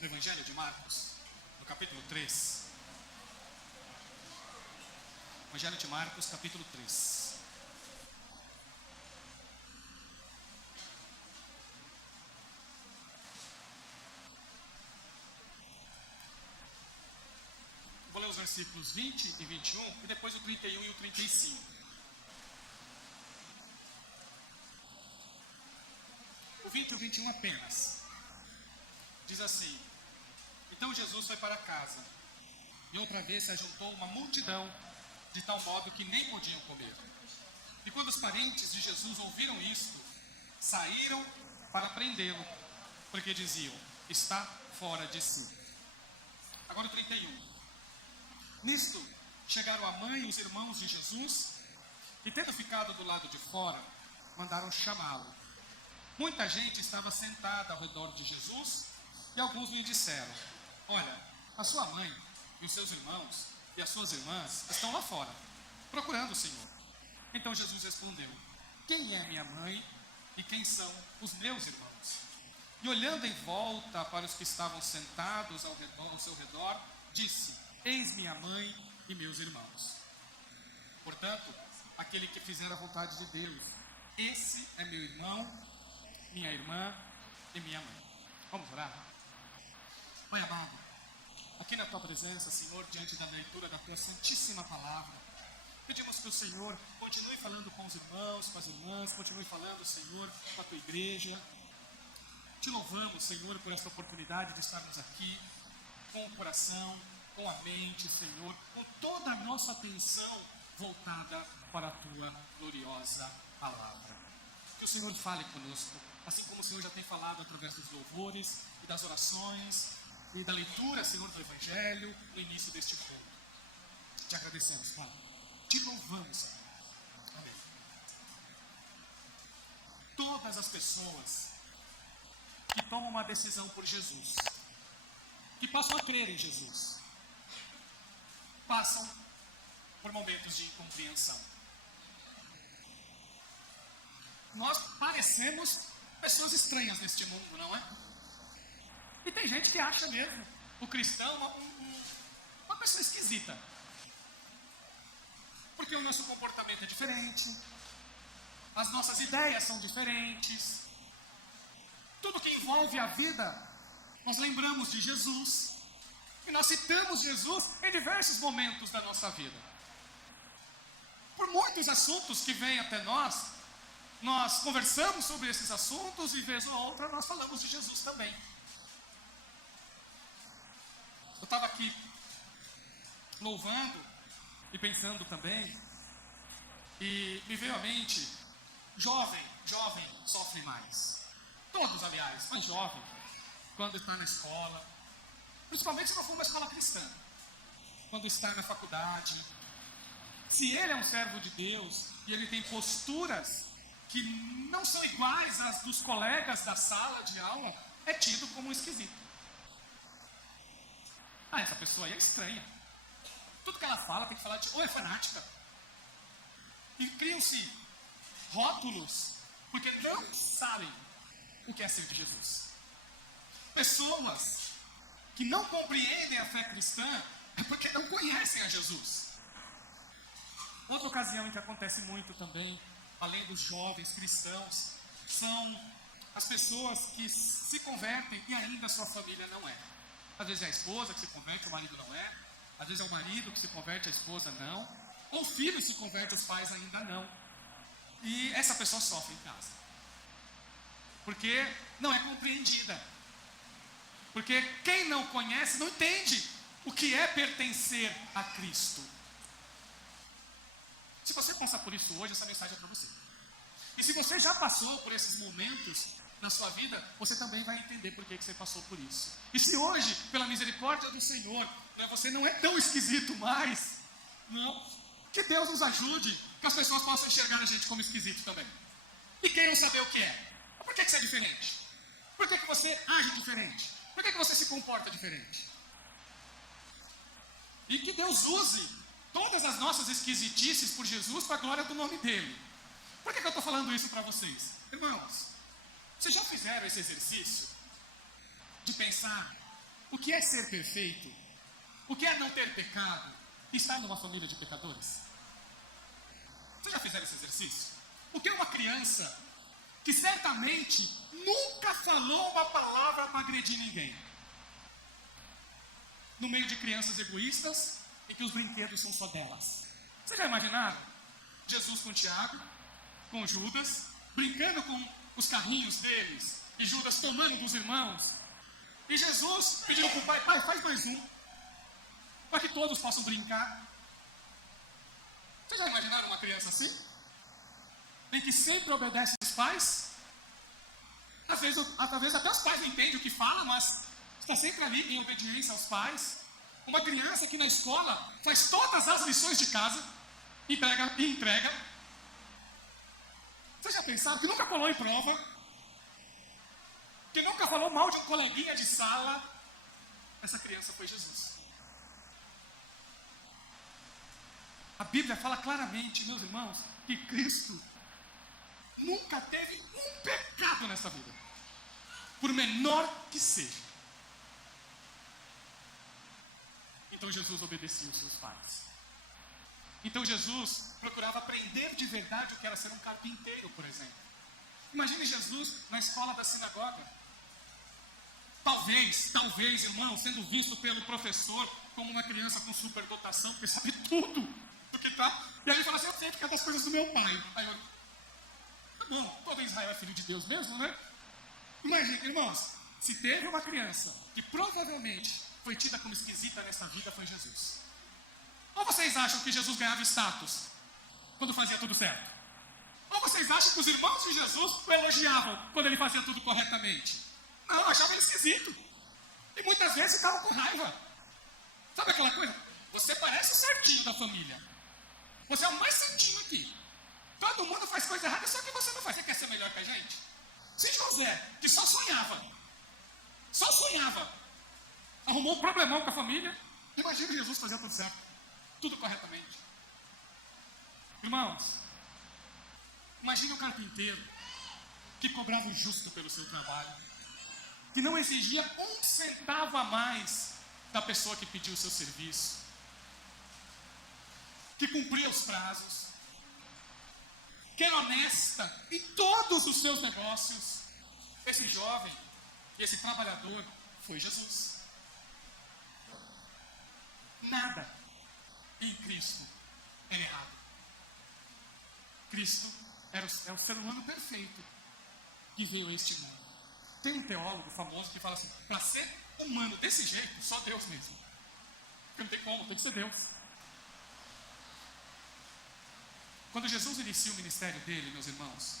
no Evangelho de Marcos, no capítulo 3. Evangelho de Marcos, capítulo 3. Vou ler os versículos 20 e 21 e depois o 31 e o 35. O 20 e o 21 apenas. Diz assim: Então Jesus foi para casa, e outra vez se ajuntou uma multidão, de tal modo que nem podiam comer. E quando os parentes de Jesus ouviram isto, saíram para prendê-lo, porque diziam: está fora de si. Agora o 31. Nisto, chegaram a mãe e os irmãos de Jesus, e tendo ficado do lado de fora, mandaram chamá-lo. Muita gente estava sentada ao redor de Jesus, e alguns lhe disseram: olha, a sua mãe e os seus irmãos e as suas irmãs estão lá fora, procurando o Senhor. Então Jesus respondeu: quem é minha mãe e quem são os meus irmãos? E olhando em volta para os que estavam sentados ao seu redor, disse: eis minha mãe e meus irmãos. Portanto, aquele que fizer a vontade de Deus, esse é meu irmão, minha irmã e minha mãe. Vamos orar? Pai amado, aqui na tua presença, Senhor, diante da leitura da tua santíssima palavra, pedimos que o Senhor continue falando com os irmãos, com as irmãs, continue falando, Senhor, com a tua igreja. Te louvamos, Senhor, por esta oportunidade de estarmos aqui com o coração, com a mente, Senhor, com toda a nossa atenção voltada para a tua gloriosa palavra. Que o Senhor fale conosco, assim como o Senhor já tem falado através dos louvores e das orações e da leitura, Senhor, do Evangelho no início deste culto. Te agradecemos, Pai. Te louvamos, Senhor. Amém. Todas as pessoas que tomam uma decisão por Jesus, que passam a crer em Jesus, passam por momentos de incompreensão. Nós parecemos pessoas estranhas neste mundo, não é? E tem gente que acha mesmo o cristão uma pessoa esquisita. Porque o nosso comportamento é diferente, as nossas ideias são diferentes. Tudo que envolve a vida, nós lembramos de Jesus. E nós citamos Jesus em diversos momentos da nossa vida. Por muitos assuntos que vêm até nós conversamos sobre esses assuntos e vez ou outra nós falamos de Jesus também. Eu estava aqui louvando e pensando também, e me veio à mente: jovem sofre mais. Todos, aliás, mas jovem, quando está na escola, principalmente se não for uma escola cristã, quando está na faculdade, se ele é um servo de Deus e ele tem posturas que não são iguais às dos colegas da sala de aula, é tido como um esquisito. Essa pessoa aí é estranha. Tudo que ela fala tem que falar ou é fanática. E criam-se rótulos porque não sabem o que é ser de Jesus. Pessoas que não compreendem a fé cristã é porque não conhecem a Jesus. Outra ocasião em que acontece muito também, além dos jovens cristãos, são as pessoas que se convertem e ainda a sua família não é. Às vezes é a esposa que se converte, o marido não é. Às vezes é o marido que se converte, a esposa não. Ou o filho se converte, os pais ainda não. E essa pessoa sofre em casa. Porque não é compreendida. Porque quem não conhece não entende o que é pertencer a Cristo. Se você passar por isso hoje, essa mensagem é para você. E se você já passou por esses momentos na sua vida, você também vai entender por que você passou por isso. E se hoje, pela misericórdia do Senhor, você não é tão esquisito mais, não, que Deus nos ajude, que as pessoas possam enxergar a gente como esquisito também. E queiram saber o que é. Por que você é diferente? Por que você age diferente? Por que você se comporta diferente? E que Deus use todas as nossas esquisitices por Jesus para a glória do nome dele. Por que eu estou falando isso para vocês? Irmãos, vocês já fizeram esse exercício de pensar o que é ser perfeito? O que é não ter pecado? Estar numa família de pecadores? Vocês já fizeram esse exercício? O que é uma criança que certamente nunca falou uma palavra para agredir ninguém? No meio de crianças egoístas, em que os brinquedos são só delas. Vocês já imaginaram? Jesus com Tiago, com Judas, brincando com os carrinhos deles, e Judas tomando dos irmãos, e Jesus pedindo para o pai, pai, faz mais um, para que todos possam brincar. Vocês já imaginaram uma criança assim? Em que sempre obedece aos pais? Às vezes até os pais não entendem o que fala, mas está sempre ali em obediência aos pais. Uma criança que na escola faz todas as lições de casa e entrega. Vocês já pensaram que nunca colou em prova? Que nunca falou mal de um coleguinha de sala? Essa criança foi Jesus. A Bíblia fala claramente, meus irmãos, que Cristo nunca teve um pecado nessa vida, por menor que seja. Então Jesus obedecia os seus pais. Então Jesus procurava aprender de verdade o que era ser um carpinteiro, por exemplo. Imagine Jesus na escola da sinagoga. Talvez, irmão, sendo visto pelo professor como uma criança com superdotação, que sabe tudo do que tá. E aí ele fala assim, eu sei porque é das coisas do meu pai. Aí eu, tá bom, todo Israel é filho de Deus mesmo, né? Imagine, irmãos, se teve uma criança que provavelmente foi tida como esquisita nessa vida, foi Jesus. Ou vocês acham que Jesus ganhava status quando fazia tudo certo? Ou vocês acham que os irmãos de Jesus o elogiavam quando ele fazia tudo corretamente? Não, achavam ele esquisito. E muitas vezes ficavam com raiva. Sabe aquela coisa? Você parece o certinho da família. Você é o mais certinho aqui. Todo mundo faz coisa errada, só que você não faz. Você quer ser melhor que a gente? Se José, que só sonhava, arrumou um problemão com a família, imagina Jesus fazendo tudo certo, tudo corretamente. Irmãos, imagine um carpinteiro que cobrava o justo pelo seu trabalho, que não exigia um centavo a mais da pessoa que pediu o seu serviço, que cumpria os prazos, que era honesta em todos os seus negócios. Esse jovem, esse trabalhador, foi Jesus. Nada em Cristo era errado. Cristo é o ser humano perfeito que veio a este mundo. Tem um teólogo famoso que fala assim, para ser humano desse jeito, só Deus mesmo. Porque não tem como, tem que ser Deus. Quando Jesus inicia o ministério dele, meus irmãos,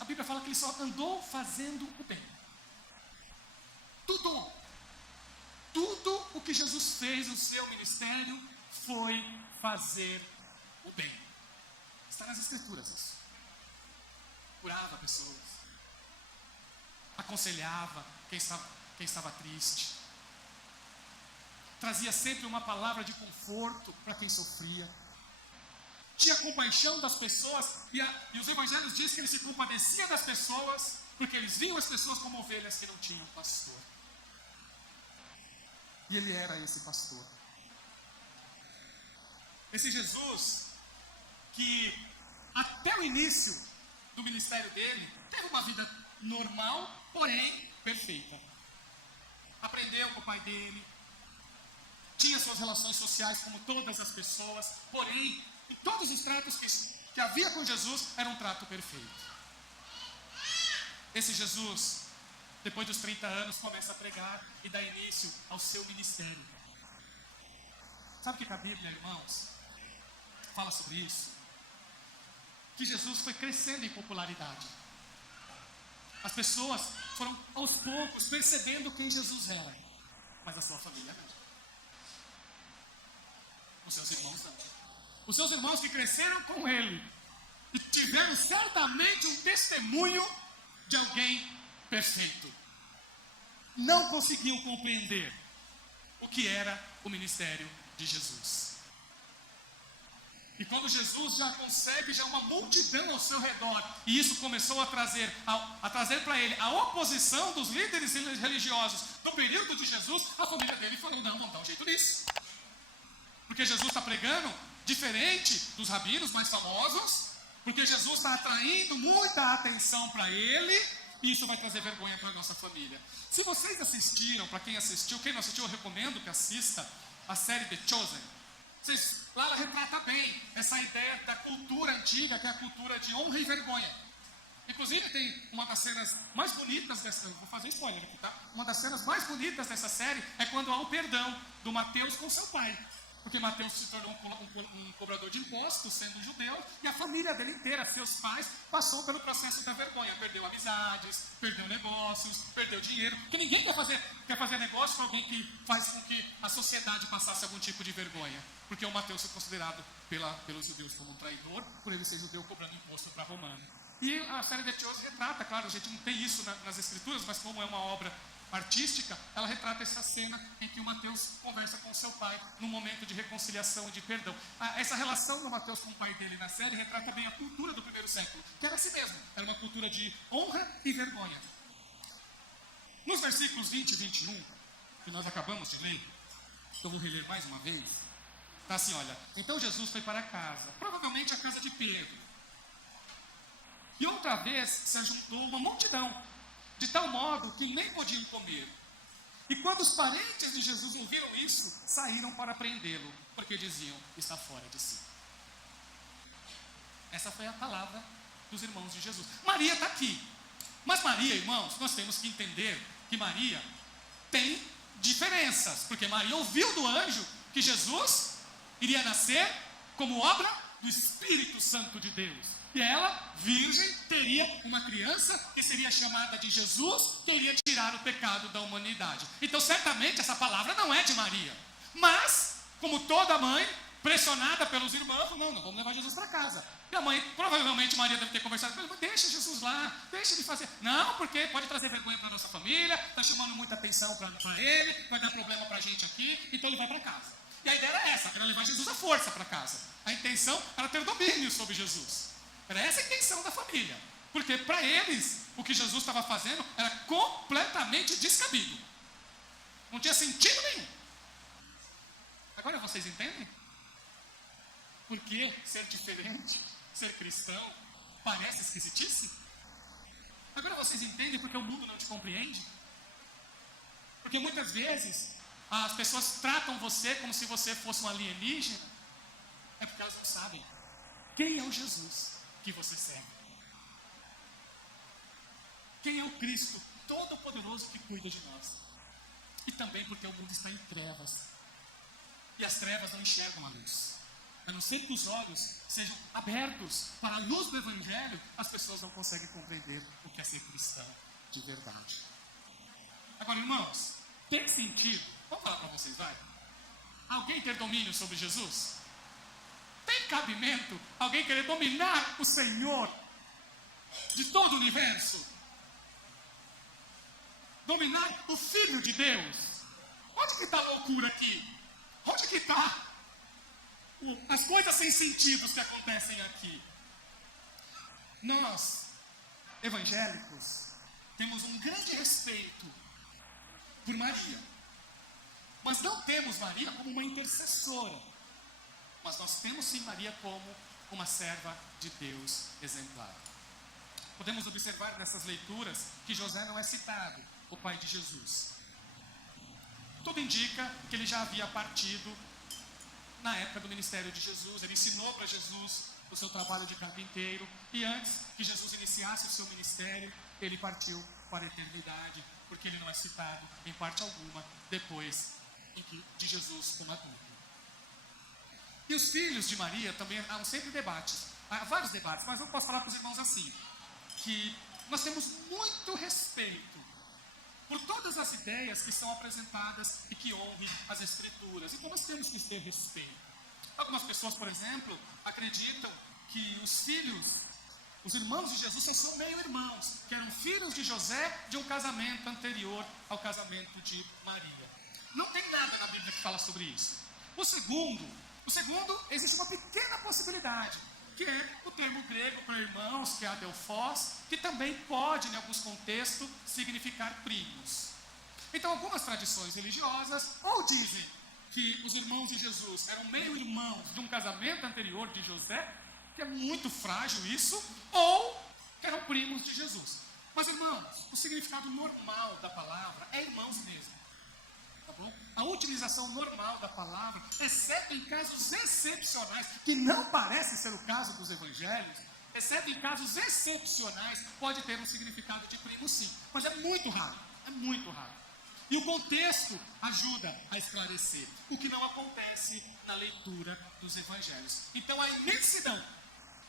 a Bíblia fala que ele só andou fazendo o bem. Tudo o que Jesus fez no seu ministério foi fazer o bem. Está nas Escrituras isso. Curava pessoas, aconselhava quem estava triste, trazia sempre uma palavra de conforto para quem sofria, tinha compaixão das pessoas, e os evangelhos dizem que ele se compadecia das pessoas, porque eles viam as pessoas como ovelhas que não tinham pastor. E ele era esse pastor. Esse Jesus que até o início do ministério dele teve uma vida normal, porém perfeita. Aprendeu com o pai dele, tinha suas relações sociais como todas as pessoas, porém, em todos os tratos que havia com Jesus, era um trato perfeito. Esse Jesus, depois dos 30 anos, começa a pregar e dá início ao seu ministério. Sabe o que a Bíblia, irmãos, fala sobre isso? Que Jesus foi crescendo em popularidade. As pessoas foram aos poucos percebendo quem Jesus era, mas a sua família não. Os seus irmãos não. Os seus irmãos que cresceram com ele e tiveram certamente um testemunho de alguém perfeito, não conseguiam compreender o que era o ministério de Jesus. E quando Jesus já consegue, já uma multidão ao seu redor, e isso começou a trazer para ele a oposição dos líderes religiosos do período de Jesus, a família dele falou, não, vamos dar um jeito nisso. Porque Jesus está pregando diferente dos rabinos mais famosos, porque Jesus está atraindo muita atenção para ele, e isso vai trazer vergonha para a nossa família. Se vocês assistiram, para quem assistiu, quem não assistiu, eu recomendo que assista a série The Chosen. Lá ela retrata bem essa ideia da cultura antiga, que é a cultura de honra e vergonha. Inclusive tem uma das cenas mais bonitas dessa, vou fazer spoiler aqui, tá? Uma das cenas mais bonitas dessa série é quando há o perdão do Mateus com seu pai. Porque Mateus se tornou um cobrador de impostos, sendo um judeu, e a família dele inteira, seus pais, passou pelo processo da vergonha. Perdeu amizades, perdeu negócios, perdeu dinheiro. Porque ninguém quer fazer negócio com alguém que faz com que a sociedade passasse algum tipo de vergonha. Porque o Mateus foi considerado pelos judeus como um traidor, por ele ser judeu cobrando imposto para romano. E a série The Chosen retrata, claro, a gente não tem isso nas escrituras, mas como é uma obra artística, ela retrata essa cena em que o Mateus conversa com seu pai num momento de reconciliação e de perdão. Essa relação do Mateus com o pai dele na série retrata bem a cultura do primeiro século, que era assim mesmo, era uma cultura de honra e vergonha. Nos versículos 20 e 21, que nós acabamos de ler, que eu vou reler mais uma vez, está assim, olha, então Jesus foi para casa, provavelmente a casa de Pedro, e outra vez se juntou uma multidão, de tal modo que nem podiam comer. E quando os parentes de Jesus ouviram isso, saíram para prendê-lo, porque diziam, está fora de si. Essa foi a palavra dos irmãos de Jesus. Maria está aqui. Mas Maria, irmãos, nós temos que entender que Maria tem diferenças, porque Maria ouviu do anjo que Jesus iria nascer como obra do Espírito Santo de Deus. E ela, virgem, teria uma criança que seria chamada de Jesus, que iria tirar o pecado da humanidade. Então, certamente, essa palavra não é de Maria. Mas, como toda mãe, pressionada pelos irmãos, não vamos levar Jesus para casa. E a mãe, provavelmente Maria deve ter conversado com ele, deixa Jesus lá, deixa ele fazer. Não, porque pode trazer vergonha para a nossa família, está chamando muita atenção para ele, vai dar problema para a gente aqui, então ele vai para casa. E a ideia era essa, era levar Jesus à força para casa. A intenção era ter domínio sobre Jesus. Era essa a intenção da família. Porque para eles, o que Jesus estava fazendo era completamente descabido. Não tinha sentido nenhum. Agora vocês entendem? Por que ser diferente, ser cristão, parece esquisitice? Agora vocês entendem porque o mundo não te compreende? Porque muitas vezes as pessoas tratam você como se você fosse um alienígena. É porque elas não sabem quem é o Jesus que você serve. Quem é o Cristo Todo-Poderoso que cuida de nós. E também porque o mundo está em trevas. E as trevas não enxergam a luz. A não ser que os olhos sejam abertos para a luz do Evangelho, as pessoas não conseguem compreender o que é ser cristão de verdade. Agora, irmãos, tem sentido? Vamos falar para vocês, vai. Alguém ter domínio sobre Jesus? Tem cabimento alguém querer dominar o Senhor de todo o universo? Dominar o Filho de Deus? Onde que está a loucura aqui? Onde que está as coisas sem sentido que acontecem aqui? Nós, evangélicos, temos um grande respeito por Maria. Mas não temos Maria como uma intercessora. Mas nós temos sim Maria como uma serva de Deus exemplar. Podemos observar nessas leituras que José não é citado, o pai de Jesus. Tudo indica que ele já havia partido na época do ministério de Jesus. Ele ensinou para Jesus o seu trabalho de carpinteiro. E antes que Jesus iniciasse o seu ministério, ele partiu para a eternidade, porque ele não é citado em parte alguma depois de Jesus como adulto. E os filhos de Maria também há sempre debates. Há vários debates, mas eu posso falar para os irmãos assim, que nós temos muito respeito por todas as ideias que são apresentadas e que honrem as Escrituras. Então nós temos que ter respeito. Algumas pessoas, por exemplo, acreditam que os irmãos de Jesus são meio-irmãos, que eram filhos de José de um casamento anterior ao casamento de Maria. Não tem nada na Bíblia que fala sobre isso. O segundo, O segundo, existe uma pequena possibilidade, que é o termo grego para irmãos, que é adelphos, que também pode, em alguns contextos, significar primos. Então, algumas tradições religiosas ou dizem que os irmãos de Jesus eram meio-irmãos de um casamento anterior de José, que é muito frágil isso, ou que eram primos de Jesus. Mas, irmãos, o significado normal da palavra é irmãos mesmo. Tá bom? A utilização normal da palavra, exceto em casos excepcionais, que não parece ser o caso dos evangelhos, exceto em casos excepcionais, pode ter um significado de primo sim. Mas é muito raro, é muito raro. E o contexto ajuda a esclarecer o que não acontece na leitura dos evangelhos. Então, a imensidão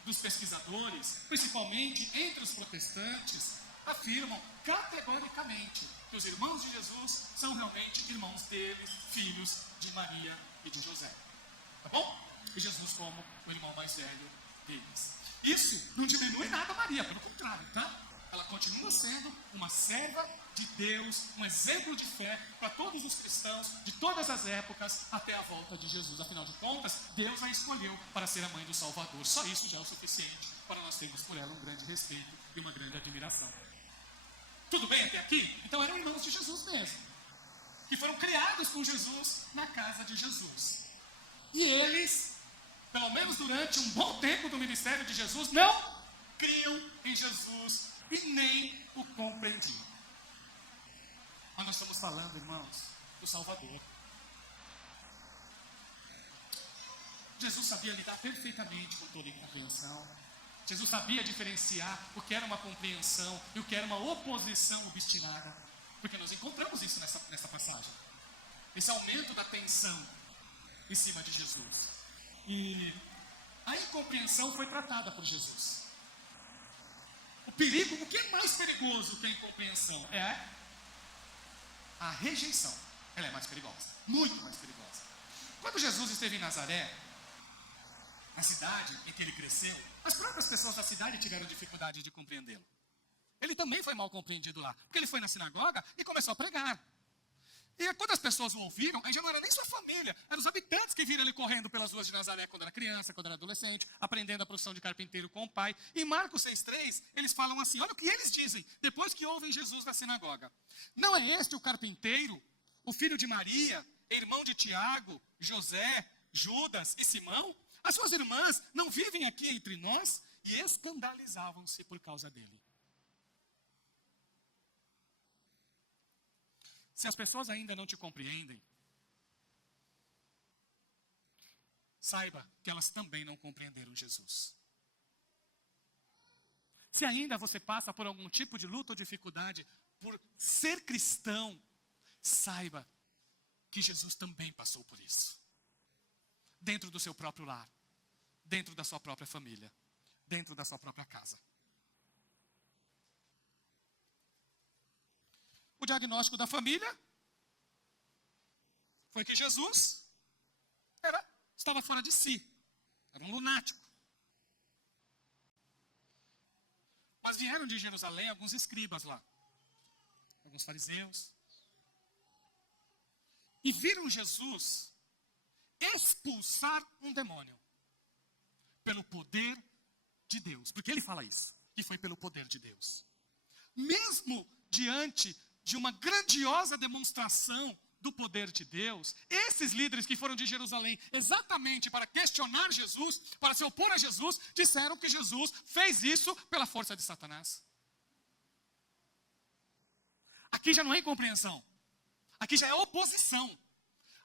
dos pesquisadores, principalmente entre os protestantes, afirmam categoricamente que os irmãos de Jesus são realmente irmãos deles, filhos de Maria e de José. Tá bom? E Jesus como o irmão mais velho deles. Isso não diminui nada a Maria, pelo contrário, tá? Ela continua sendo uma serva de Deus, um exemplo de fé para todos os cristãos de todas as épocas até a volta de Jesus. Afinal de contas, Deus a escolheu para ser a mãe do Salvador. Só isso já é o suficiente para nós termos por ela um grande respeito e uma grande admiração. Tudo bem até aqui? Então eram irmãos de Jesus mesmo, que foram criados com Jesus na casa de Jesus. E eles, pelo menos durante um bom tempo do ministério de Jesus, não criam em Jesus e nem o compreendiam. Mas nós estamos falando, irmãos, do Salvador. Jesus sabia lidar perfeitamente com toda incompreensão. Jesus sabia diferenciar o que era uma compreensão e o que era uma oposição obstinada. Porque nós encontramos isso nessa passagem. Esse aumento da tensão em cima de Jesus. E a incompreensão foi tratada por Jesus. O perigo, o que é mais perigoso que a incompreensão? É a rejeição. Ela é mais perigosa, muito mais perigosa. Quando Jesus esteve em Nazaré, a cidade em que ele cresceu, as próprias pessoas da cidade tiveram dificuldade de compreendê-lo. Ele também foi mal compreendido lá, porque ele foi na sinagoga e começou a pregar. E quando as pessoas o ouviram, aí já não era nem sua família, eram os habitantes que viram ele correndo pelas ruas de Nazaré quando era criança, quando era adolescente, aprendendo a profissão de carpinteiro com o pai. E em Marcos 6,3, eles falam assim, olha o que eles dizem, depois que ouvem Jesus na sinagoga. Não é este o carpinteiro, o filho de Maria, irmão de Tiago, José, Judas e Simão? As suas irmãs não vivem aqui entre nós? E escandalizavam-se por causa dele. Se as pessoas ainda não te compreendem, saiba que elas também não compreenderam Jesus. Se ainda você passa por algum tipo de luta ou dificuldade por ser cristão, saiba que Jesus também passou por isso. Dentro do seu próprio lar, dentro da sua própria família, dentro da sua própria casa. O diagnóstico da família foi que Jesus estava fora de si, era um lunático. Mas vieram de Jerusalém alguns escribas lá, alguns fariseus, e viram Jesus expulsar um demônio pelo poder de Deus. Porque ele fala isso, que foi pelo poder de Deus. Mesmo diante de uma grandiosa demonstração do poder de Deus, esses líderes que foram de Jerusalém exatamente para questionar Jesus, para se opor a Jesus, disseram que Jesus fez isso pela força de Satanás. Aqui já não é incompreensão, aqui já é oposição,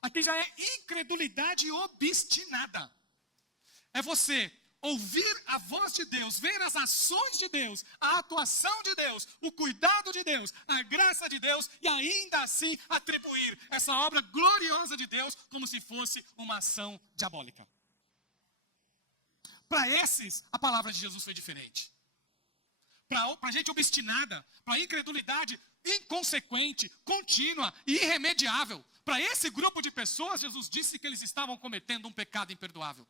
aqui já é incredulidade obstinada. É você ouvir a voz de Deus, ver as ações de Deus, a atuação de Deus, o cuidado de Deus, a graça de Deus, e ainda assim atribuir essa obra gloriosa de Deus como se fosse uma ação diabólica. Para esses, a palavra de Jesus foi diferente. Para gente obstinada, para incredulidade inconsequente, contínua e irremediável, para esse grupo de pessoas, Jesus disse que eles estavam cometendo um pecado imperdoável.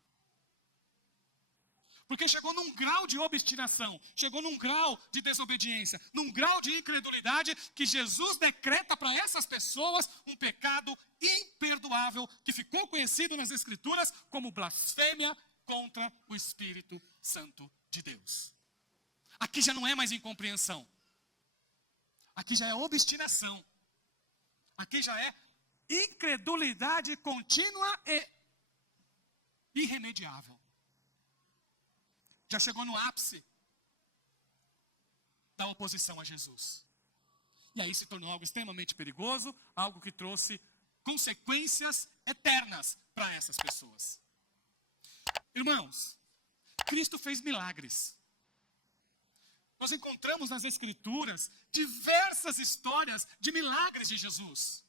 Porque chegou num grau de obstinação, chegou num grau de desobediência, num grau de incredulidade, que Jesus decreta para essas pessoas um pecado imperdoável, que ficou conhecido nas Escrituras como blasfêmia contra o Espírito Santo de Deus. Aqui já não é mais incompreensão. Aqui já é obstinação. Aqui já é incredulidade contínua e irremediável. Já chegou no ápice da oposição a Jesus. E aí se tornou algo extremamente perigoso, algo que trouxe consequências eternas para essas pessoas. Irmãos, Cristo fez milagres. Nós encontramos nas Escrituras diversas histórias de milagres de Jesus.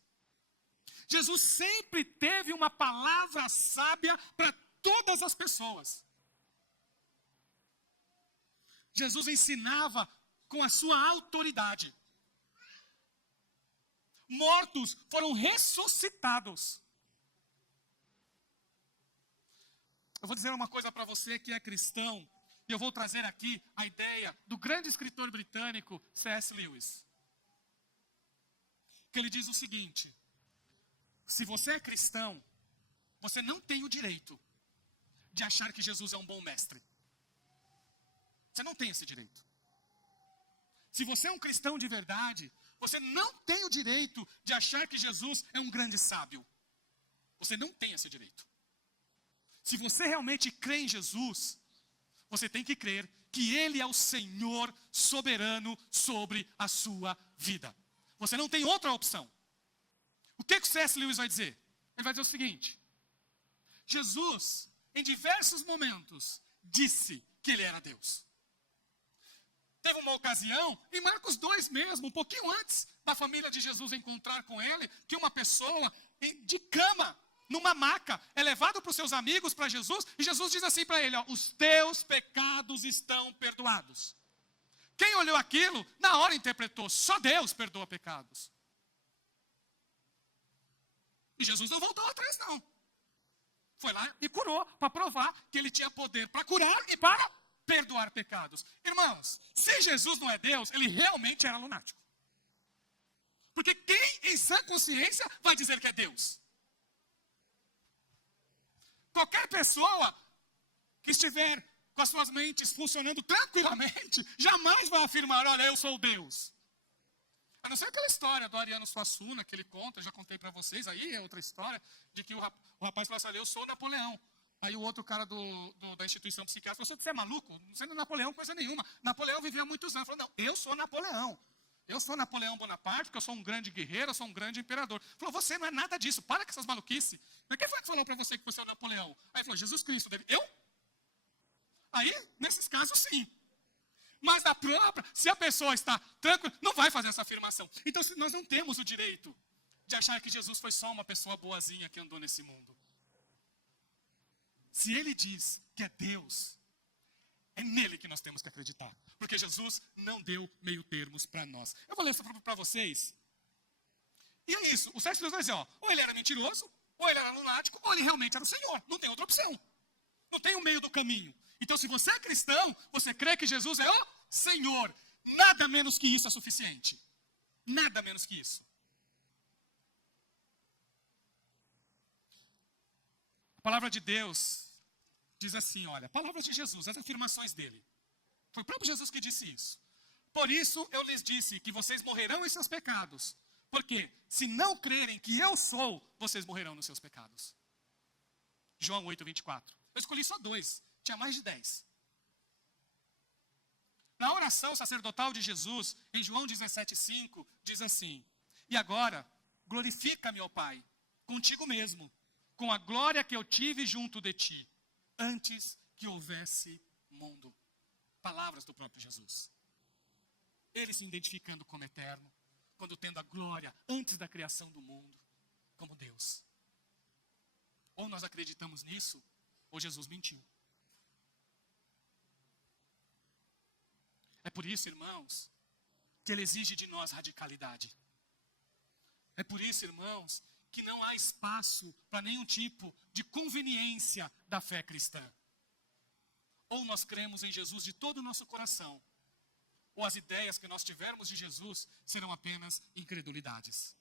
Jesus sempre teve uma palavra sábia para todas as pessoas. Jesus ensinava com a sua autoridade. Mortos foram ressuscitados. Eu vou dizer uma coisa para você que é cristão, e eu vou trazer aqui a ideia do grande escritor britânico C.S. Lewis. Que ele diz o seguinte: se você é cristão, você não tem o direito de achar que Jesus é um bom mestre. Você não tem esse direito. Se você é um cristão de verdade, você não tem o direito de achar que Jesus é um grande sábio. Você não tem esse direito. Se você realmente crê em Jesus, você tem que crer que Ele é o Senhor soberano sobre a sua vida. Você não tem outra opção. O que o C.S. Lewis vai dizer? Ele vai dizer o seguinte: Jesus, em diversos momentos, disse que Ele era Deus. Teve uma ocasião, em Marcos 2 mesmo, um pouquinho antes da família de Jesus encontrar com ele, que uma pessoa de cama, numa maca, é levado para os seus amigos, para Jesus, e Jesus diz assim para ele: ó, os teus pecados estão perdoados. Quem olhou aquilo, na hora interpretou: só Deus perdoa pecados. E Jesus não voltou atrás não. Foi lá e curou, para provar que ele tinha poder para curar e para perdoar pecados. Irmãos, se Jesus não é Deus, ele realmente era lunático. Porque quem em sã consciência vai dizer que é Deus? Qualquer pessoa que estiver com as suas mentes funcionando tranquilamente, jamais vai afirmar: olha, eu sou Deus. A não ser aquela história do Ariano Suassuna, que ele conta, já contei para vocês, aí é outra história, de que o rapaz falou assim: olha, eu sou Napoleão. Aí o outro cara da instituição psiquiátrica falou: você é maluco? Não sendo Napoleão coisa nenhuma. Napoleão vivia há muitos anos. Falou: não, eu sou Napoleão. Eu sou Napoleão Bonaparte, porque eu sou um grande guerreiro, eu sou um grande imperador. Falou: você não é nada disso, para com essas maluquices. Mas quem foi que falou para você que você é o Napoleão? Aí falou: Jesus Cristo. Dele: eu? Aí, nesses casos, sim. Mas na própria, se a pessoa está tranquila, não vai fazer essa afirmação. Então, nós não temos o direito de achar que Jesus foi só uma pessoa boazinha que andou nesse mundo. Se ele diz que é Deus, é nele que nós temos que acreditar. Porque Jesus não deu meio termos para nós. Eu vou ler isso para vocês. E é isso. O C.S. Lewis vai dizer: ó, ou ele era mentiroso, ou ele era lunático, ou ele realmente era o Senhor. Não tem outra opção. Não tem o meio do caminho. Então, se você é cristão, você crê que Jesus é o Senhor. Nada menos que isso é suficiente. Nada menos que isso. A palavra de Deus diz assim, olha, palavras de Jesus, as afirmações dele. Foi o próprio Jesus que disse isso. Por isso eu lhes disse que vocês morrerão em seus pecados. Porque se não crerem que eu sou, vocês morrerão nos seus pecados. João 8:24. Eu escolhi só 2, tinha mais de 10. Na oração sacerdotal de Jesus, em João 17:5, diz assim: e agora, glorifica-me, ó Pai, contigo mesmo, com a glória que eu tive junto de ti, antes que houvesse mundo. Palavras do próprio Jesus. Ele se identificando como eterno, quando tendo a glória antes da criação do mundo, como Deus. Ou nós acreditamos nisso, ou Jesus mentiu. É por isso, irmãos, que ele exige de nós radicalidade. É por isso, irmãos, que não há espaço para nenhum tipo de conveniência da fé cristã. Ou nós cremos em Jesus de todo o nosso coração, ou as ideias que nós tivermos de Jesus serão apenas incredulidades.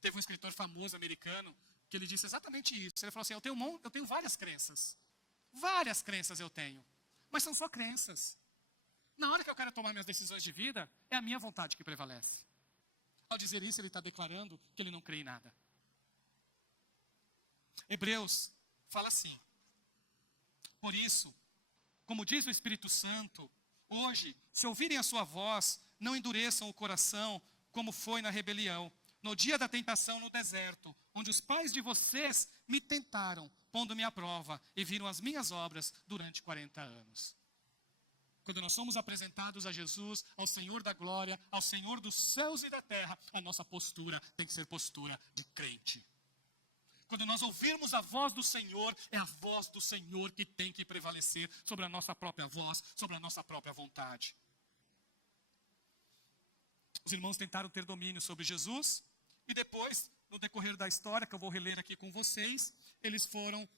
Teve um escritor famoso americano que ele disse exatamente isso. Ele falou assim, eu tenho várias crenças. Várias crenças eu tenho, mas são só crenças. Na hora que eu quero tomar minhas decisões de vida, é a minha vontade que prevalece. Ao dizer isso, ele está declarando que ele não crê em nada. Hebreus fala assim, por isso, como diz o Espírito Santo, hoje, se ouvirem a sua voz, não endureçam o coração, como foi na rebelião, no dia da tentação no deserto, onde os pais de vocês me tentaram, pondo-me à prova, e viram as minhas obras durante 40 anos. Quando nós somos apresentados a Jesus, ao Senhor da glória, ao Senhor dos céus e da terra, a nossa postura tem que ser postura de crente. Quando nós ouvirmos a voz do Senhor, é a voz do Senhor que tem que prevalecer sobre a nossa própria voz, sobre a nossa própria vontade. Os irmãos tentaram ter domínio sobre Jesus, e depois, no decorrer da história, que eu vou reler aqui com vocês, eles foram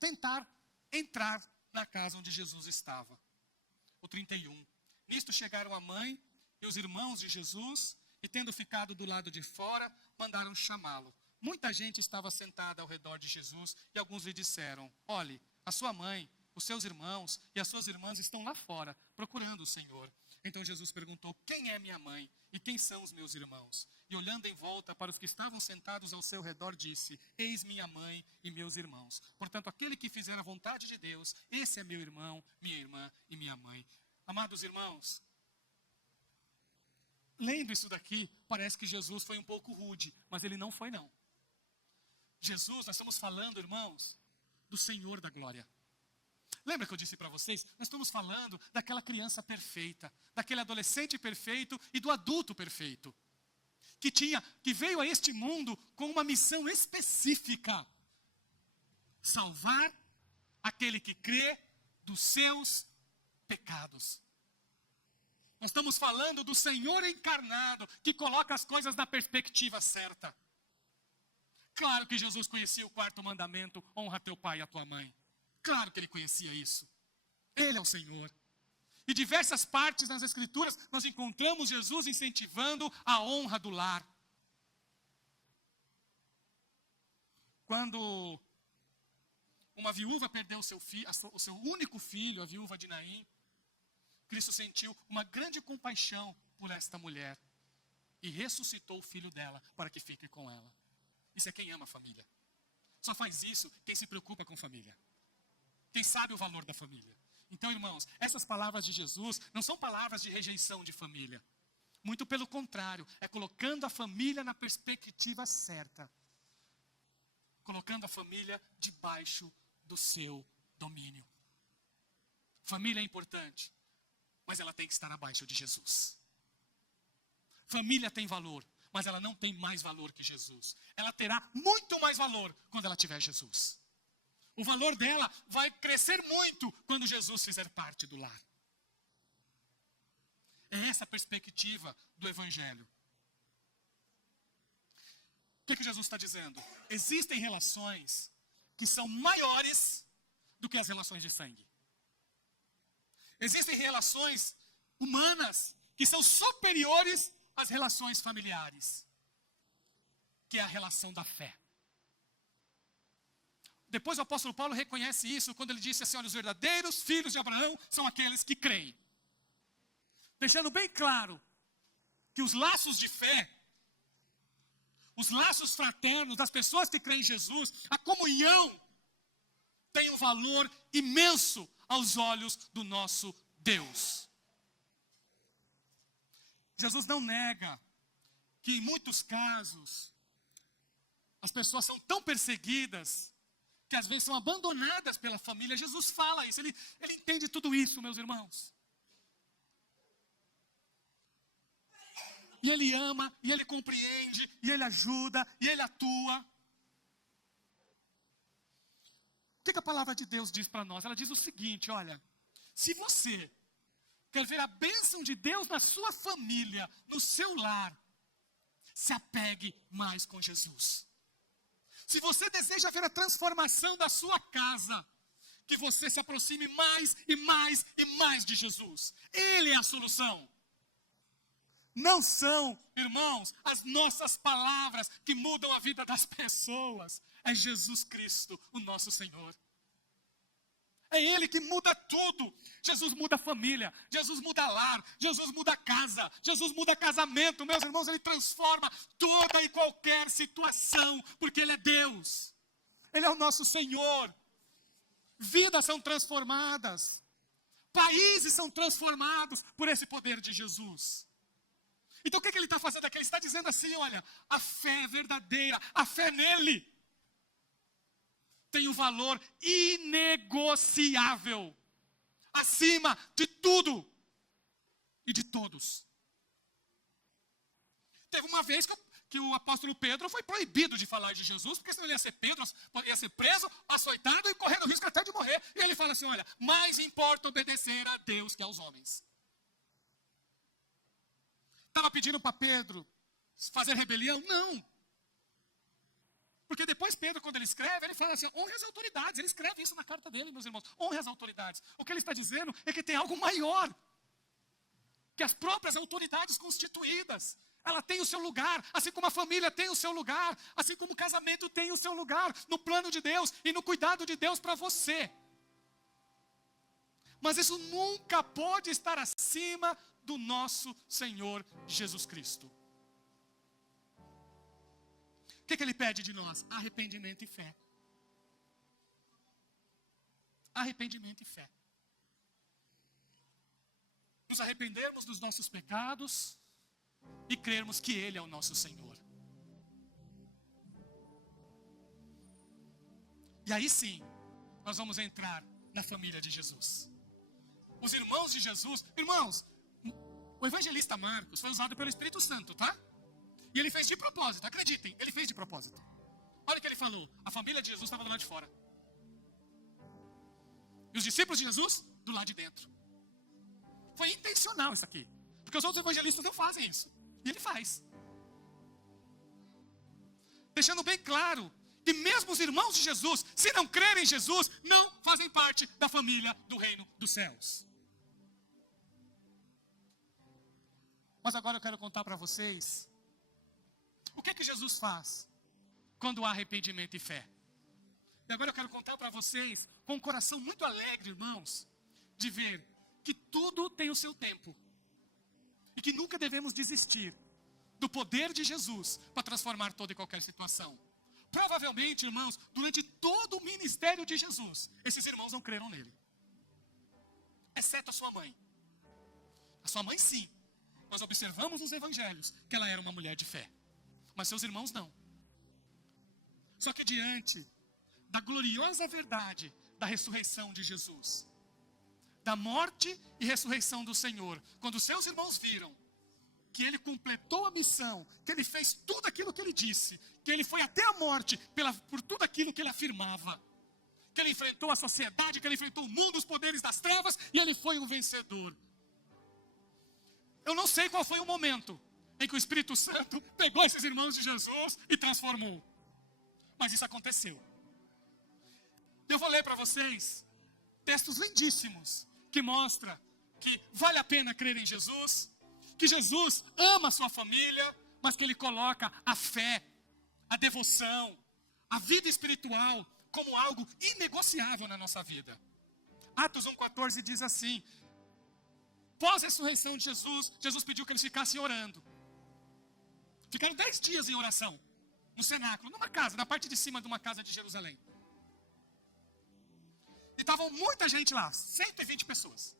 tentar entrar na casa onde Jesus estava. O 31. Nisto chegaram a mãe e os irmãos de Jesus, e tendo ficado do lado de fora, mandaram chamá-lo. Muita gente estava sentada ao redor de Jesus, e alguns lhe disseram, olhe, a sua mãe, os seus irmãos e as suas irmãs estão lá fora, procurando o Senhor. Então Jesus perguntou, quem é minha mãe e quem são os meus irmãos? E olhando em volta para os que estavam sentados ao seu redor, disse, eis minha mãe e meus irmãos. Portanto, aquele que fizer a vontade de Deus, esse é meu irmão, minha irmã e minha mãe. Amados irmãos, lendo isso daqui, parece que Jesus foi um pouco rude, mas ele não foi não. Jesus, nós estamos falando, irmãos, do Senhor da glória. Lembra que eu disse para vocês? Nós estamos falando daquela criança perfeita, daquele adolescente perfeito e do adulto perfeito. Que veio a este mundo com uma missão específica. Salvar aquele que crê dos seus pecados. Nós estamos falando do Senhor encarnado, que coloca as coisas na perspectiva certa. Claro que Jesus conhecia o 4º mandamento, honra teu pai e a tua mãe. Claro que ele conhecia isso. Ele é o Senhor. Em diversas partes nas Escrituras, nós encontramos Jesus incentivando a honra do lar. Quando uma viúva perdeu o seu único filho, a viúva de Naim, Cristo sentiu uma grande compaixão por esta mulher e ressuscitou o filho dela para que fique com ela. Isso é quem ama a família. Só faz isso quem se preocupa com família. Quem sabe o valor da família. Então, irmãos, essas palavras de Jesus não são palavras de rejeição de família. Muito pelo contrário, é colocando a família na perspectiva certa. Colocando a família debaixo do seu domínio. Família é importante, mas ela tem que estar abaixo de Jesus. Família tem valor, mas ela não tem mais valor que Jesus. Ela terá muito mais valor quando ela tiver Jesus. O valor dela vai crescer muito quando Jesus fizer parte do lar. É essa a perspectiva do Evangelho. O que Jesus está dizendo? Existem relações que são maiores do que as relações de sangue. Existem relações humanas que são superiores às relações familiares, que é a relação da fé. Depois o apóstolo Paulo reconhece isso quando ele disse assim, olha, os verdadeiros filhos de Abraão são aqueles que creem. Deixando bem claro que os laços de fé, os laços fraternos das pessoas que creem em Jesus, a comunhão tem um valor imenso aos olhos do nosso Deus. Jesus não nega que em muitos casos as pessoas são tão perseguidas que às vezes são abandonadas pela família. Jesus fala isso, ele entende tudo isso, meus irmãos. E ele ama, e ele compreende, e ele ajuda, e ele atua. O que a palavra de Deus diz para nós? Ela diz o seguinte, olha, se você quer ver a bênção de Deus na sua família, no seu lar, se apegue mais com Jesus. Se você deseja ver a transformação da sua casa, que você se aproxime mais e mais e mais de Jesus. Ele é a solução. Não são, irmãos, as nossas palavras que mudam a vida das pessoas. É Jesus Cristo, o nosso Senhor. É Ele que muda tudo. Jesus muda a família, Jesus muda lar, Jesus muda casa, Jesus muda casamento. Meus irmãos, Ele transforma toda e qualquer situação, porque Ele é Deus. Ele é o nosso Senhor. Vidas são transformadas. Países são transformados por esse poder de Jesus. Então o que ele está fazendo aqui? Ele está dizendo assim, olha, a fé verdadeira, a fé nele, tem um valor inegociável, acima de tudo e de todos. Teve uma vez que o apóstolo Pedro foi proibido de falar de Jesus, porque senão ele ia ser preso, açoitado e correndo o risco até de morrer. E ele fala assim, olha, mais importa obedecer a Deus que aos homens. Estava pedindo para Pedro fazer rebelião? Não. Porque depois Pedro, quando ele escreve, ele fala assim, honre as autoridades. Ele escreve isso na carta dele, meus irmãos. Honre as autoridades. O que ele está dizendo é que tem algo maior. Que as próprias autoridades constituídas, ela tem o seu lugar. Assim como a família tem o seu lugar. Assim como o casamento tem o seu lugar. No plano de Deus e no cuidado de Deus para você. Mas isso nunca pode estar acima do nosso Senhor Jesus Cristo. O que ele pede de nós? Arrependimento e fé. Arrependimento e fé. Nos arrependermos dos nossos pecados e crermos que Ele é o nosso Senhor. E aí sim, nós vamos entrar na família de Jesus. Os irmãos de Jesus, irmãos, o evangelista Marcos foi usado pelo Espírito Santo, tá? E ele fez de propósito, acreditem, ele fez de propósito. Olha o que ele falou, a família de Jesus estava do lado de fora. E os discípulos de Jesus, do lado de dentro. Foi intencional isso aqui. Porque os outros evangelistas não fazem isso. E ele faz. Deixando bem claro que mesmo os irmãos de Jesus, se não crerem em Jesus, não fazem parte da família do reino dos céus. Mas agora eu quero contar para vocês o que Jesus faz quando há arrependimento e fé. E agora eu quero contar para vocês com um coração muito alegre, irmãos, de ver que tudo tem o seu tempo. E que nunca devemos desistir do poder de Jesus para transformar toda e qualquer situação. Provavelmente, irmãos, durante todo o ministério de Jesus, esses irmãos não creram nele. Exceto a sua mãe. A sua mãe sim. Nós observamos nos evangelhos que ela era uma mulher de fé. Mas seus irmãos não. Só que diante da gloriosa verdade da ressurreição de Jesus, da morte e ressurreição do Senhor, quando seus irmãos viram que ele completou a missão, que ele fez tudo aquilo que ele disse, que ele foi até a morte por tudo aquilo que ele afirmava, que ele enfrentou a sociedade, que ele enfrentou o mundo, os poderes das trevas, e ele foi um vencedor. Eu não sei qual foi o momento em que o Espírito Santo pegou esses irmãos de Jesus e transformou. Mas isso aconteceu. Eu vou ler para vocês textos lindíssimos que mostram que vale a pena crer em Jesus, que Jesus ama a sua família, mas que Ele coloca a fé, a devoção, a vida espiritual como algo inegociável na nossa vida. Atos 1,14 diz assim: pós-ressurreição de Jesus, Jesus pediu que eles ficassem orando. Ficaram 10 dias em oração, no cenáculo, numa casa, na parte de cima de uma casa de Jerusalém. E estavam muita gente lá, 120 pessoas,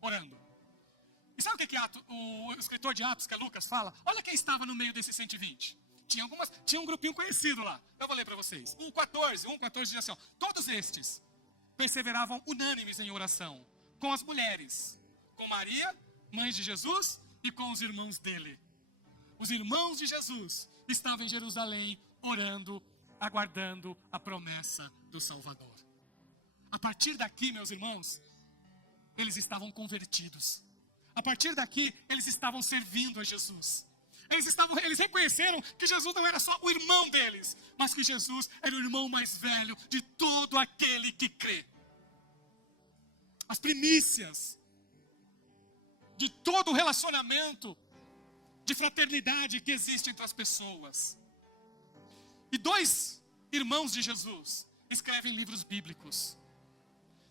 orando. E sabe o que o escritor de Atos, que é Lucas, fala? Olha quem estava no meio desses 120. Tinha um grupinho conhecido lá. Eu vou ler para vocês. 1,14 diz assim, ó, todos estes perseveravam unânimes em oração, com as mulheres, com Maria, mãe de Jesus, e com os irmãos dele. Os irmãos de Jesus estavam em Jerusalém, orando, aguardando a promessa do Salvador. A partir daqui, meus irmãos, eles estavam convertidos. A partir daqui, eles estavam servindo a Jesus. Eles reconheceram que Jesus não era só o irmão deles, mas que Jesus era o irmão mais velho de todo aquele que crê. as primícias de todo o relacionamento de fraternidade que existe entre as pessoas. E 2 irmãos de Jesus escrevem livros bíblicos.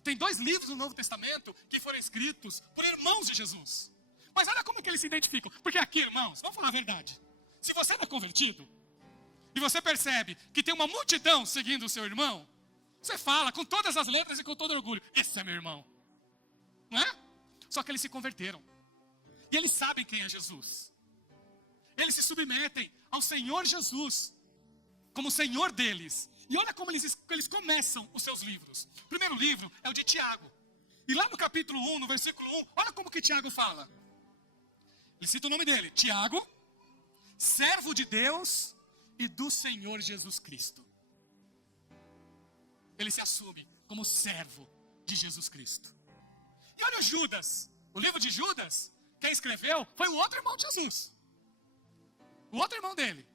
Tem 2 livros no Novo Testamento que foram escritos por irmãos de Jesus. Mas olha como que eles se identificam. Porque aqui, irmãos, vamos falar a verdade. Se você não é convertido, e você percebe que tem uma multidão seguindo o seu irmão, você fala com todas as letras e com todo orgulho, esse é meu irmão. Não é? Só que eles se converteram. E eles sabem quem é Jesus. Eles se submetem ao Senhor Jesus como o Senhor deles. E olha como eles começam os seus livros. O primeiro livro é o de Tiago. E lá no capítulo 1, no versículo 1, olha como que Tiago fala. Ele cita o nome dele, Tiago, servo de Deus e do Senhor Jesus Cristo. Ele se assume como servo de Jesus Cristo. E olha o Judas. O livro de Judas, quem escreveu foi o outro irmão de Jesus. O outro irmão dele.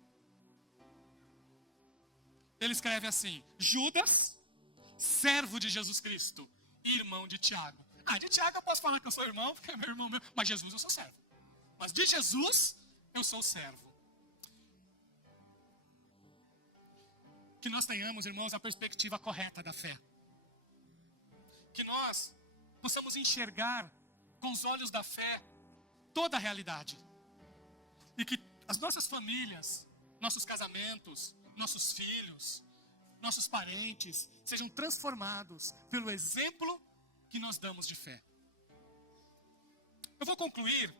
Ele escreve assim: Judas, servo de Jesus Cristo, irmão de Tiago. De Tiago eu posso falar que eu sou irmão, porque é meu irmão meu. Mas Jesus eu sou servo. Mas de Jesus eu sou servo. Que nós tenhamos, irmãos, a perspectiva correta da fé. Que nós possamos enxergar com os olhos da fé toda a realidade. E que as nossas famílias, nossos casamentos, nossos filhos, nossos parentes sejam transformados pelo exemplo que nós damos de fé. Eu vou concluir.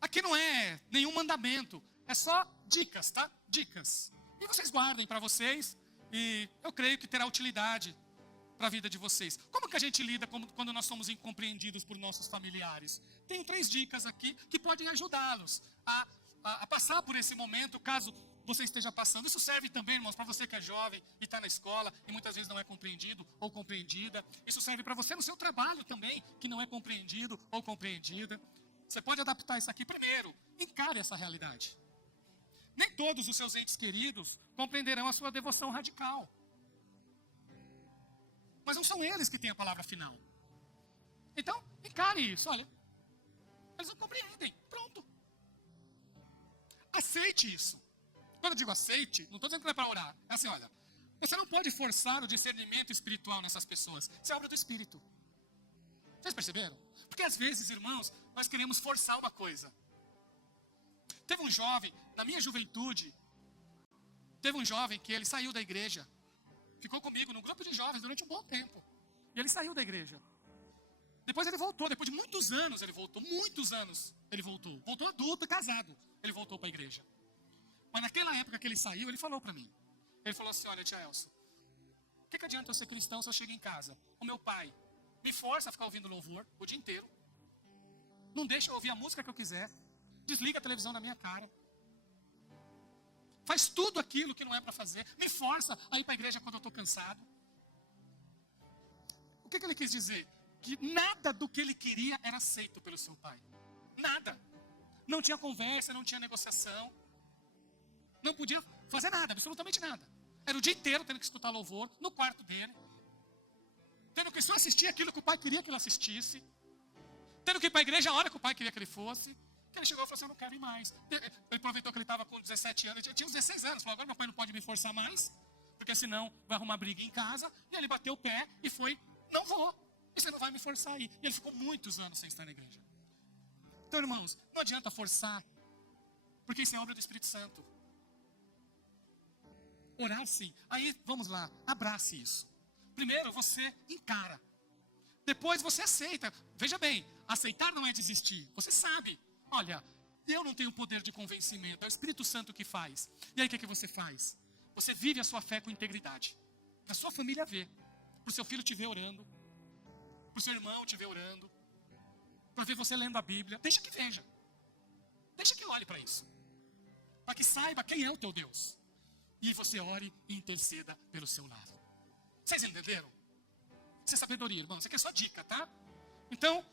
Aqui não é nenhum mandamento, é só dicas, tá? Dicas. E vocês guardem para vocês, e eu creio que terá utilidade para a vida de vocês. Como que a gente lida quando nós somos incompreendidos por nossos familiares? Tenho 3 dicas aqui que podem ajudá-los a passar por esse momento, caso você esteja passando. Isso serve também, irmãos, para você que é jovem e está na escola e muitas vezes não é compreendido ou compreendida. Isso serve para você no seu trabalho também, que não é compreendido ou compreendida. Você pode adaptar isso aqui. Primeiro, encare essa realidade. Nem todos os seus entes queridos compreenderão a sua devoção radical. Mas não são eles que têm a palavra final. Então, encare isso. Olha, eles não compreendem. Pronto. Aceite isso. Quando eu digo aceite, não estou dizendo que não é para orar. É assim, olha, você não pode forçar o discernimento espiritual nessas pessoas. Isso é obra do Espírito. Vocês perceberam? Porque às vezes, irmãos, nós queremos forçar uma coisa. Teve um jovem, na minha juventude, teve um jovem que ele saiu da igreja. Ficou comigo num grupo de jovens durante um bom tempo. E ele saiu da igreja. Depois ele voltou, depois de muitos anos ele voltou. Muitos anos ele voltou. Voltou adulto e casado. Ele voltou para a igreja. Mas naquela época que ele saiu, ele falou para mim. Ele falou assim, olha, tia Elsa, o que adianta eu ser cristão se eu chego em casa? O meu pai me força a ficar ouvindo louvor o dia inteiro. Não deixa eu ouvir a música que eu quiser. Desliga a televisão na minha cara. Faz tudo aquilo que não é para fazer. Me força a ir para a igreja quando eu estou cansado. O que ele quis dizer? Que nada do que ele queria era aceito pelo seu pai. Nada. Não tinha conversa, não tinha negociação. Não podia fazer nada, absolutamente nada. Era o dia inteiro tendo que escutar louvor no quarto dele. Tendo que só assistir aquilo que o pai queria que ele assistisse. Tendo que ir para a igreja a hora que o pai queria que ele fosse. Que ele chegou e falou assim, eu não quero ir mais. Ele aproveitou que ele estava com 17 anos, ele tinha uns 16 anos. Falou, agora meu pai não pode me forçar mais, porque senão vai arrumar briga em casa. E ele bateu o pé e foi, não vou. E você não vai me forçar aí. E ele ficou muitos anos sem estar na igreja. Então, irmãos, não adianta forçar, porque isso é obra do Espírito Santo. Orar sim. Aí, vamos lá, abrace isso. Primeiro, você encara. Depois você aceita. Veja bem, aceitar não é desistir. Você sabe. Olha, eu não tenho poder de convencimento, é o Espírito Santo que faz. E aí o que você faz? Você vive a sua fé com integridade. A sua família vê. Para o seu filho te ver orando. Para o seu irmão te ver orando. Para ver você lendo a Bíblia. Deixa que veja. Deixa que olhe para isso. Para que saiba quem é o teu Deus. E você ore e interceda pelo seu lado. Vocês entenderam? Isso é sabedoria, irmão. Isso aqui é só dica, tá? Então,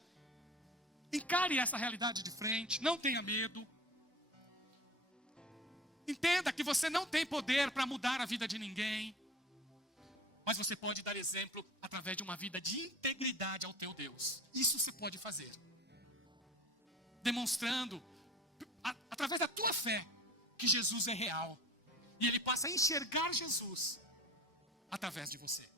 encare essa realidade de frente. Não tenha medo. Entenda que você não tem poder para mudar a vida de ninguém. Mas você pode dar exemplo através de uma vida de integridade ao teu Deus. Isso você pode fazer. Demonstrando, através da tua fé, que Jesus é real. E ele passa a enxergar Jesus através de você.